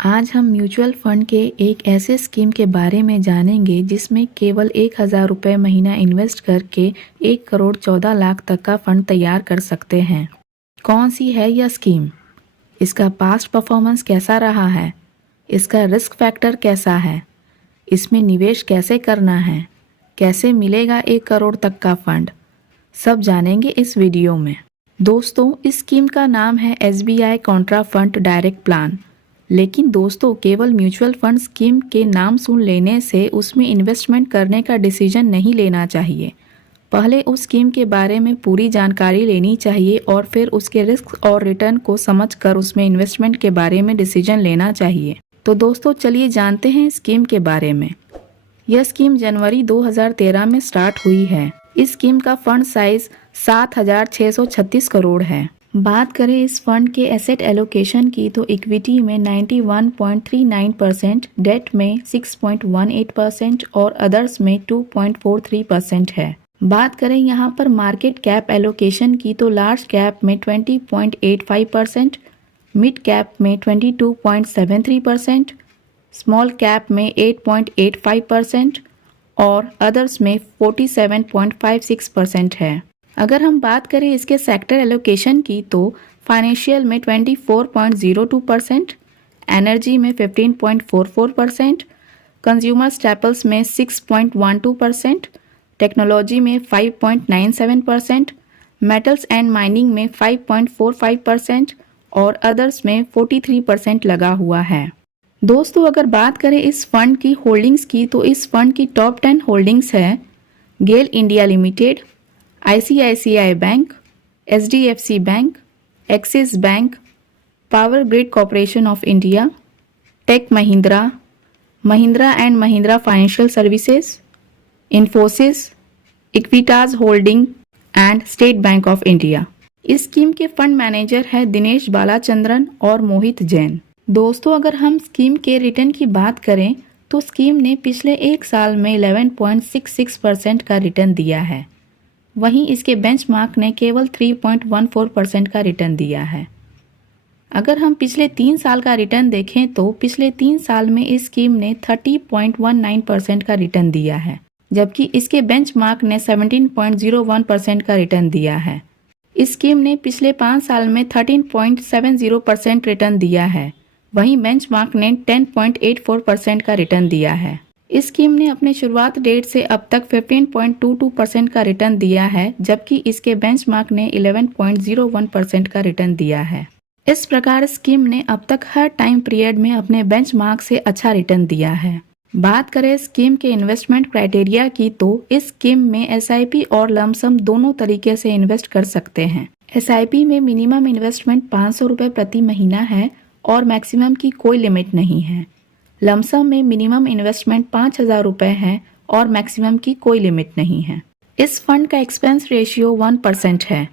आज हम mutual fund के एक ऐसे स्कीम के बारे में जानेंगे जिसमें केवल 1,000 रुपये महीना इन्वेस्ट करके 1,14,00,000 तक का फंड तैयार कर सकते हैं। कौन सी है यह स्कीम? इसका पास्ट परफॉर्मेंस कैसा रहा है? इसका रिस्क फैक्टर कैसा है? इसमें निवेश कैसे करना है? कैसे मिलेगा 1 करोड़ तक का फंड? सब जानेंगे इस वीडियो में। दोस्तों, इस स्कीम का नाम है SBI Contra fund direct plan. लेकिन दोस्तों, केवल म्यूचुअल फंड स्कीम के नाम सुन लेने से उसमें इन्वेस्टमेंट करने का डिसीजन नहीं लेना चाहिए। पहले उस स्कीम के बारे में पूरी जानकारी लेनी चाहिए और फिर उसके रिस्क और रिटर्न को समझकर उसमें इन्वेस्टमेंट के बारे में डिसीजन लेना चाहिए। तो दोस्तों, चलिए जानते हैं स्कीम के बारे में। यह स्कीम जनवरी 2013 में स्टार्ट हुई है। इस स्कीम का फंड साइज 7,636 करोड़ है। बात करें इस फंड के एसेट एलोकेशन की तो इक्विटी में 91.39%, डेट में 6.18% और अदर्स में 2.43% है। बात करें यहाँ पर मार्केट कैप एलोकेशन की तो लार्ज कैप में 20.85%, मिड कैप में 22.73%, स्मॉल कैप में 8.85% और अदर्स में 47.56% है। अगर हम बात करें इसके सेक्टर एलोकेशन की तो फाइनेंशियल में 24.02%, एनर्जी में 15.44%, कंज्यूमर स्टेपल्स में 6.12%, टेक्नोलॉजी में 5.97%, मेटल्स एंड माइनिंग में 5.45% और अदर्स में 43% लगा हुआ है। दोस्तों, अगर बात करें इस फंड की होल्डिंग्स की तो इस फंड की टॉप 10 होल्डिंग्स है GAIL India Limited, ICICI bank, HDFC bank, Axis Bank, Power Grid Corporation of India, Tech Mahindra, Mahindra and Mahindra Financial Services, Infosys, Equitas Holding and State Bank of India. इस स्कीम के फंड मैनेजर है दिनेश बालाचंद्रन और मोहित जैन। दोस्तों, अगर हम स्कीम के रिटर्न की बात करें तो स्कीम ने पिछले एक साल में 11.66% का रिटर्न दिया है। वहीं इसके बेंचमार्क ने केवल 3.14% का रिटर्न दिया है। अगर हम पिछले 3 साल का रिटर्न देखें तो पिछले 3 साल में इस स्कीम ने 30.19% का रिटर्न दिया है, जबकि इसके बेंचमार्क ने 17.01% का रिटर्न दिया है। इस स्कीम ने पिछले 5 साल में 13.70% रिटर्न दिया है, वहीं बेंचमार्क ने 10.84% का रिटर्न दिया है। इस स्कीम ने अपने शुरुआत डेट से अब तक 15.22% का रिटर्न दिया है, जबकि इसके बेंचमार्क ने 11.01% का रिटर्न दिया है। इस प्रकार स्कीम ने अब तक हर टाइम पीरियड में अपने बेंचमार्क से अच्छा रिटर्न दिया है। बात करें स्कीम के इन्वेस्टमेंट क्राइटेरिया की तो इस स्कीम में SIP और लमसम दोनों तरीके से इन्वेस्ट कर सकते हैं। SIP में मिनिमम इन्वेस्टमेंट 500 रुपये प्रति महीना है और मैक्सिमम की कोई लिमिट नहीं है। लमसम में मिनिमम इन्वेस्टमेंट 5,000 रुपये है और मैक्सिमम की कोई लिमिट नहीं है। इस फंड का एक्सपेंस रेशियो 1% है।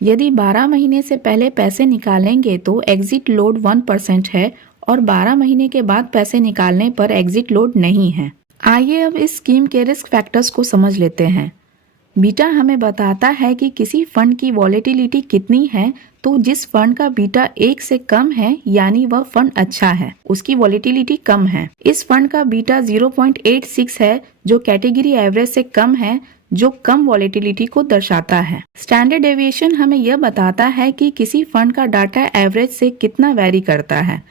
यदि 12 महीने से पहले पैसे निकालेंगे तो एग्जिट लोड 1% है और 12 महीने के बाद पैसे निकालने पर एग्जिट लोड नहीं है। आइए अब इस स्कीम के रिस्क फैक्टर्स को समझ लेते हैं। बीटा हमें बताता है कि किसी फंड की वॉलेटिलिटी कितनी है, तो जिस फंड का बीटा 1 से कम है यानी वह फंड अच्छा है, उसकी वॉलेटिलिटी कम है। इस फंड का बीटा 0.86 है जो कैटेगरी एवरेज से कम है, जो कम वॉलेटिलिटी को दर्शाता है। स्टैंडर्ड डेविएशन हमें यह बताता है कि किसी फंड का डाटा एवरेज से कितना वेरी करता है।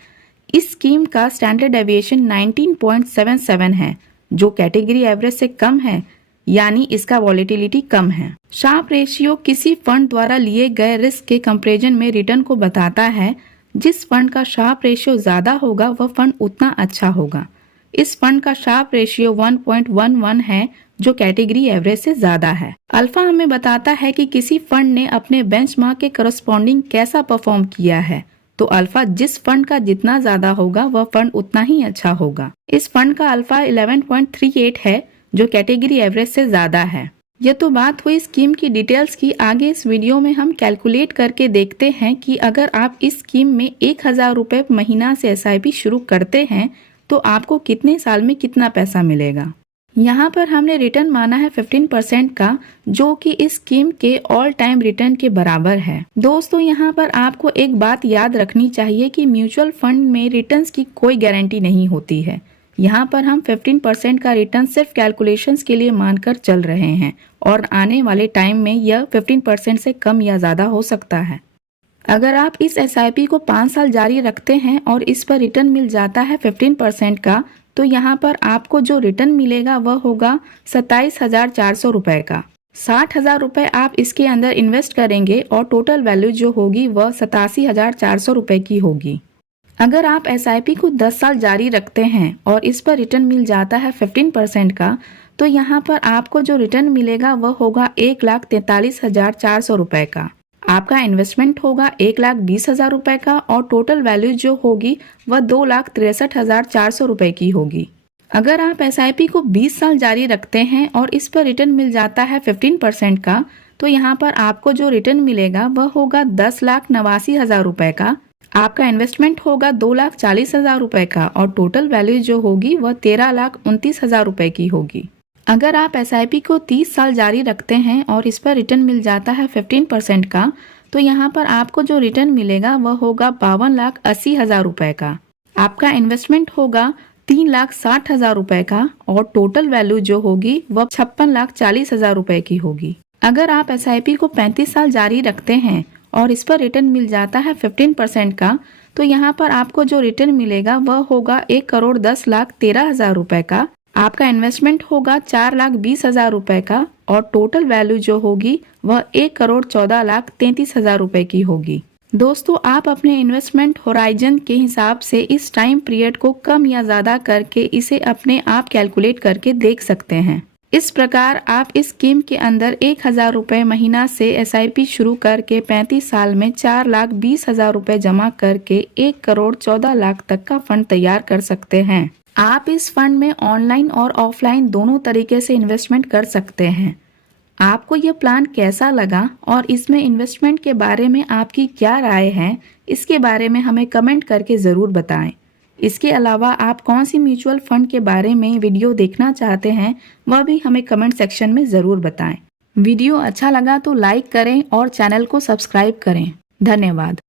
इस स्कीम का स्टैंडर्ड डेविएशन 19.77 है जो कैटेगरी एवरेज से कम है, यानी इसका वॉलेटिलिटी कम है। शार्प रेशियो किसी फंड द्वारा लिए गए रिस्क के कंपैरिजन में रिटर्न को बताता है। जिस फंड का शार्प रेशियो ज्यादा होगा वह फंड उतना अच्छा होगा। इस फंड का शार्प रेशियो 1.11 है जो कैटेगरी एवरेज से ज्यादा है। अल्फा हमें बताता है कि किसी फंड ने अपने बेंचमार्क के करस्पॉन्डिंग कैसा परफॉर्म किया है, तो अल्फा जिस फंड का जितना ज्यादा होगा वह फंड उतना ही अच्छा होगा। इस फंड का अल्फा 11.38 है जो कैटेगरी एवरेज से ज्यादा है। यह तो बात हुई स्कीम की डिटेल्स की। आगे इस वीडियो में हम कैलकुलेट करके देखते हैं कि अगर आप इस स्कीम में 1,000 रुपये महीना से SIP शुरू करते हैं तो आपको कितने साल में कितना पैसा मिलेगा। यहाँ पर हमने रिटर्न माना है 15% का, जो कि इस स्कीम के ऑल टाइम रिटर्न के बराबर है। दोस्तों यहाँ पर आपको एक बात याद रखनी चाहिए कि म्यूचुअल फंड में रिटर्न्स की कोई गारंटी नहीं होती है। यहाँ पर हम 15% का रिटर्न सिर्फ कैलकुलेशंस के लिए मानकर चल रहे हैं और आने वाले टाइम में यह 15% से कम या ज़्यादा हो सकता है। अगर आप इस SIP को 5 साल जारी रखते हैं और इस पर रिटर्न मिल जाता है 15% का, तो यहाँ पर आपको जो रिटर्न मिलेगा वह होगा 27,400 रुपये का। 60,000 रुपये आप इसके अंदर इन्वेस्ट करेंगे और टोटल वैल्यू जो होगी वह 87,400 रुपये की होगी। अगर आप SIP को 10 साल जारी रखते हैं और इस पर रिटर्न मिल जाता है 15% का, तो यहाँ पर आपको जो रिटर्न मिलेगा वह होगा 1,43,400 रुपये का। आपका इन्वेस्टमेंट होगा 1,20,000 रुपये का और टोटल वैल्यू जो होगी वह 2,63,400 रुपये की होगी। अगर आप SIP को 20 साल जारी रखते हैं और इस पर रिटर्न मिल जाता है 15% का, तो यहाँ पर आपको जो रिटर्न मिलेगा वह होगा 10,89,000 रुपये का। आपका इन्वेस्टमेंट होगा 2,40,000 रुपये का और टोटल वैल्यू जो होगी वह 13,29,000 रुपये की होगी। अगर आप SIP को 30 साल जारी रखते हैं और इस पर रिटर्न मिल जाता है 15% का, तो यहाँ पर आपको जो रिटर्न मिलेगा वह होगा 52,80,000 रुपये का। आपका इन्वेस्टमेंट होगा 3,60,000 रुपये का और टोटल वैल्यू जो होगी वह 56,40,000 रुपये की होगी। अगर आप SIP को 35 साल जारी रखते हैं और इस पर रिटर्न मिल जाता है 15% का, तो यहाँ पर आपको जो रिटर्न मिलेगा वह होगा 1,10,13,000 रुपये का। आपका इन्वेस्टमेंट होगा 4,20,000 रुपये का और टोटल वैल्यू जो होगी वह 1,14,33,000 रुपये की होगी। दोस्तों आप अपने इन्वेस्टमेंट होराइजन के हिसाब से इस टाइम पीरियड को कम या ज़्यादा करके इसे अपने आप कैलकुलेट करके देख सकते हैं। इस प्रकार आप इस स्कीम के अंदर 1,000 रुपये महीना से SIP शुरू करके 35 साल में 4,20,000 रुपये जमा करके 1,14,00,000 तक का फंड तैयार कर सकते हैं। आप इस फंड में ऑनलाइन और ऑफलाइन दोनों तरीके से इन्वेस्टमेंट कर सकते हैं। आपको यह प्लान कैसा लगा और इसमें इन्वेस्टमेंट के बारे में आपकी क्या राय है, इसके बारे में हमें कमेंट करके ज़रूर बताएं। इसके अलावा आप कौन सी म्यूचुअल फंड के बारे में वीडियो देखना चाहते हैं वह भी हमें कमेंट सेक्शन में ज़रूर बताएं। वीडियो अच्छा लगा तो लाइक करें और चैनल को सब्सक्राइब करें। धन्यवाद।